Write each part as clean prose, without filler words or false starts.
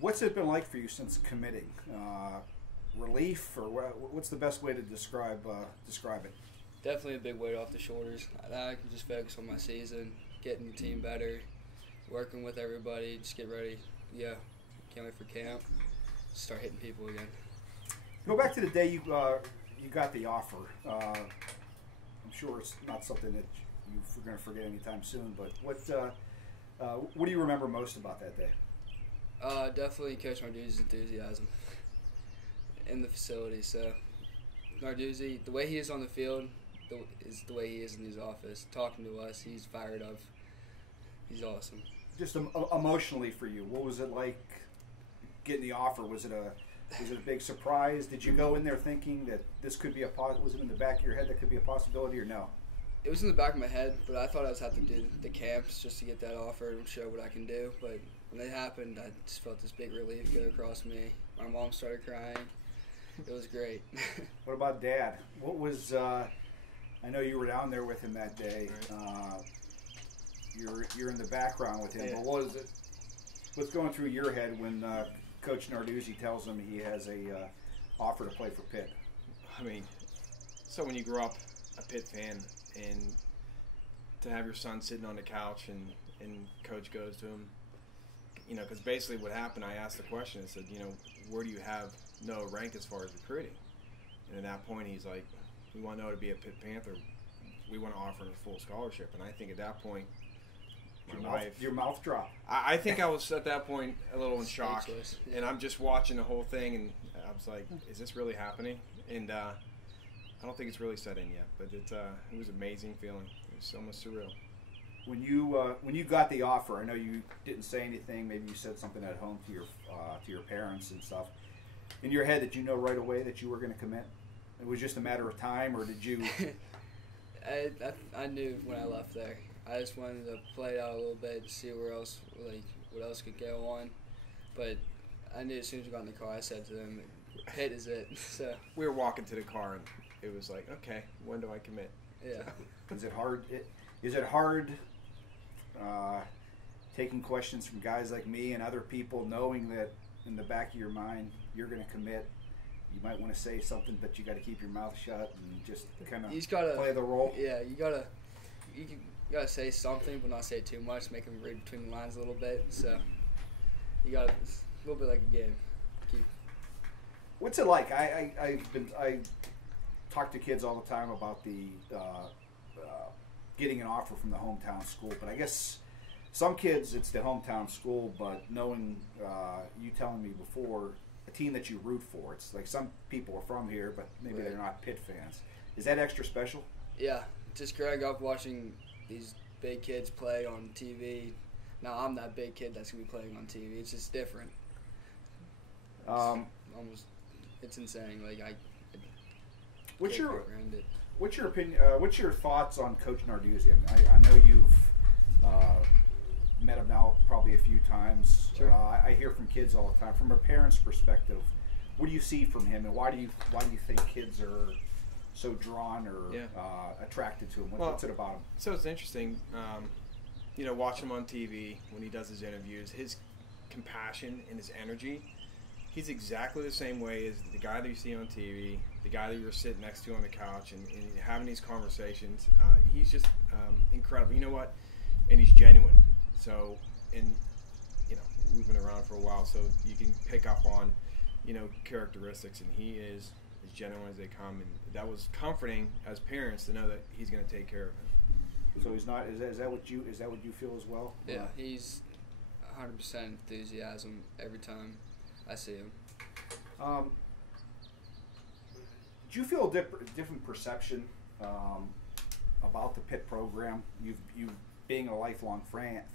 What's it been like for you since committing? Relief, or what's the best way to describe it? Definitely a big weight off the shoulders. I can just focus on my season, getting the team better, working with everybody, just get ready. Yeah, can't wait for camp. Start hitting people again. Go back to the day you got the offer. I'm sure it's not something that you're going to forget anytime soon. But what do you remember most about that day? Definitely Coach Narduzzi's enthusiasm in the facility. So Narduzzi, the way he is on the field is the way he is in his office. Talking to us, he's fired up. He's awesome. Just emotionally for you, what was it like getting the offer? Was it a big surprise? Did you go in there thinking that this could be was it in the back of your head that could be a possibility, or no? It was in the back of my head, but I thought I was have to do the camps just to get that offer and show what I can do. But when it happened, I just felt this big relief go across me. My mom started crying. It was great. What about Dad? What was? I know you were down there with him that day. Right. You're in the background with him. Yeah. But what is it? What's going through your head when Coach Narduzzi tells him he has a offer to play for Pitt? I mean, so when you grow up a Pitt fan and to have your son sitting on the couch and Coach goes to him, you know, because basically what happened, I asked the question, I said, you know, where do you have Noah ranked as far as recruiting? And at that point, he's like, we want Noah to be a Pitt Panther. We want to offer him a full scholarship. And I think at that point, your mouth dropped. I think I was at that point a little in shock. Speechless, yeah. And I'm just watching the whole thing, and I was like, is this really happening? And I don't think it's really set in yet, but it was an amazing feeling. It was almost surreal. When you got the offer, I know you didn't say anything. Maybe you said something at home to your parents and stuff. In your head, did you know right away that you were going to commit? It was just a matter of time, or did you? I knew when I left there. I just wanted to play it out a little bit to see what else could go on. But I knew as soon as we got in the car, I said to them, Pitt is it. So we were walking to the car, and it was like, okay, when do I commit? yeah. Is it hard? Is it hard taking questions from guys like me and other people, knowing that in the back of your mind you're going to commit? You might want to say something, but you got to keep your mouth shut and just kind of play the role. Yeah, you gotta say something, but not say too much. Make them read between the lines a little bit. So you got it's a little bit like a game. What's it like? I talk to kids all the time about the getting an offer from the hometown school, but I guess some kids it's the hometown school. But knowing you telling me before, a team that you root for, it's like some people are from here, but maybe Right. they're not Pitt fans. Is that extra special? Yeah, just growing up watching these big kids play on TV. Now I'm that big kid that's gonna be playing on TV. It's just different. It's insane. Like What's can't your get around it. What's your opinion? What's your thoughts on Coach Narduzzi? I know you've met him now probably a few times. Sure. I hear from kids all the time. From a parent's perspective, what do you see from him, and why do you think kids are so drawn or attracted to him? What's it about him? So it's interesting, you know, watch him on TV when he does his interviews. His compassion and his energy, he's exactly the same way as the guy that you see on TV, the guy that you're sitting next to on the couch and having these conversations. He's just incredible. You know what? And he's genuine. So, and, you know, we've been around for a while, so you can pick up on, you know, characteristics, and he is as genuine as they come. And that was comforting as parents to know that he's going to take care of him. So he's not. Is that what you feel as well? Yeah, he's 100% enthusiasm every time I see him. Do you feel a different perception about the Pitt program? You being a lifelong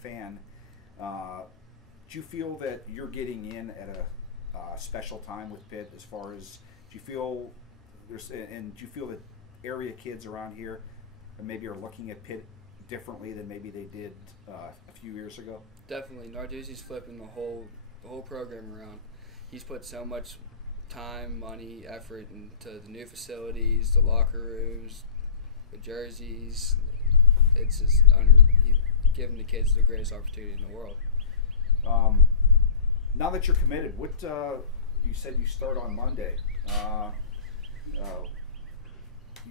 fan, do you feel that you're getting in at a special time with Pitt? As far as do you feel that area kids around here maybe are looking at Pitt differently than maybe they did a few years ago? Definitely, Narduzzi's flipping the whole program around. He's put so much time, money, effort into the new facilities, the locker rooms, the jerseys. It's just he's giving the kids the greatest opportunity in the world. Now that you're committed, what you said you start on Monday.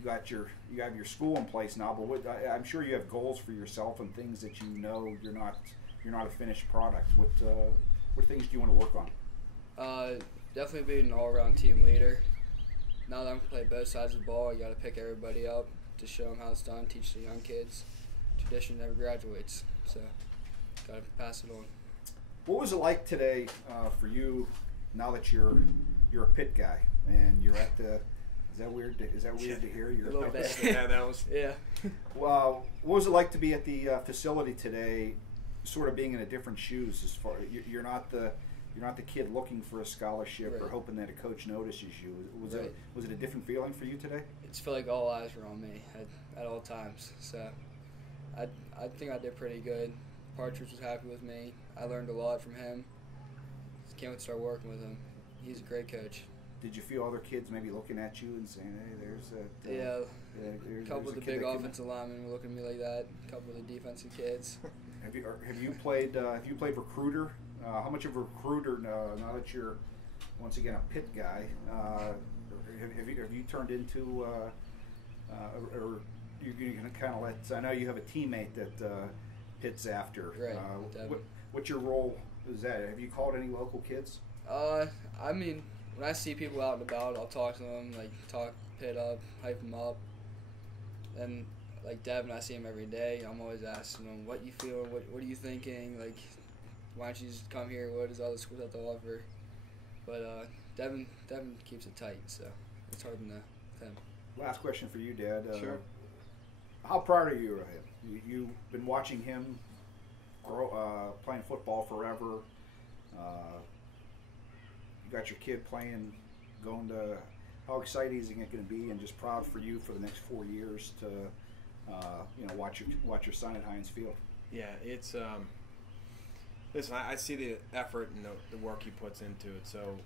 You have your school in place now, but I'm sure you have goals for yourself and things that you know you're not a finished product. What things do you want to work on? Definitely being an all-around team leader. Now that I'm going to play both sides of the ball, I got to pick everybody up to show them how it's done, teach the young kids. Tradition never graduates, so got to pass it on. What was it like today for you? Now that you're a Pitt guy and you're at the, is that weird to hear? You're a little bit. Yeah, that was. Yeah. Well, what was it like to be at the facility today, sort of being in a different shoes? As far you're not the kid looking for a scholarship or hoping that a coach notices you. Was it a different feeling for you today? It's felt like all eyes were on me at all times. So I think I did pretty good. Partridge was happy with me. I learned a lot from him. Can't wait to start working with him. He's a great coach. Did you feel other kids maybe looking at you and saying, "Hey, there's that"? A couple of the big offensive linemen were looking at me like that. A couple of the defensive kids. Have you played recruiter? How much of a recruiter now that you're once again a Pitt guy? Have you turned into or you're going to kind of let? I know you have a teammate that Pitt's after. Right. What's your role? Is that? Have you called any local kids? I mean, when I see people out and about, I'll talk to them, like talk Pitt up, hype them up. And like Devin, I see him every day. I'm always asking him, "What you feeling? What are you thinking? Like, why don't you just come here? What does all the schools have to offer?" But Devin keeps it tight, so it's hard to know with him. Last question for you, Dad. Sure. How proud are you of him? You've been watching him grow, playing football forever. You got your kid playing, going to. How exciting is it going to be, and just proud for you for the next 4 years to, watch your son at Heinz Field. Yeah, it's. Listen, I see the effort and the work he puts into it. So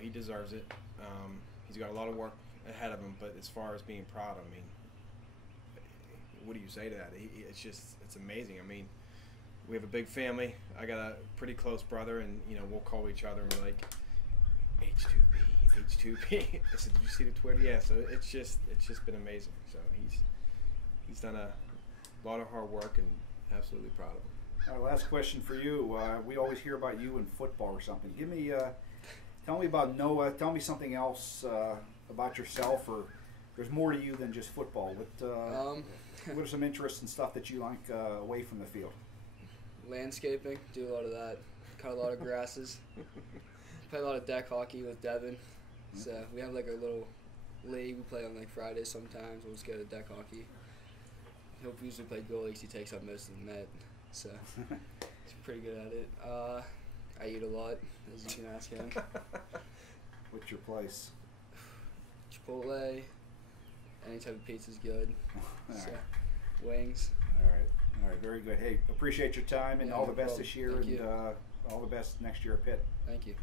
he deserves it. He's got a lot of work ahead of him. But as far as being proud, I mean, what do you say to that? It's amazing. I mean, we have a big family. I got a pretty close brother, and we'll call each other and be like, H2P. I said, did you see the Twitter? Yeah. So it's just been amazing. So he's done a lot of hard work, and absolutely proud of him. All right, last question for you. We always hear about you in football or something. Tell me about Noah. Tell me something else about yourself, or there's more to you than just football. What are some interests and stuff that you like away from the field? Landscaping, do a lot of that. Cut a lot of grasses. Play a lot of deck hockey with Devin. So we have like a little league. We play on like Fridays sometimes. We'll just go to deck hockey. He'll usually play goalie because he takes up most of the net. So he's pretty good at it. I eat a lot, as you can ask him. What's your place? Chipotle. Any type of pizza's good. Right. Wings. All right, very good. Hey, appreciate your time and all the best this year, Thank you. All the best next year at Pitt. Thank you.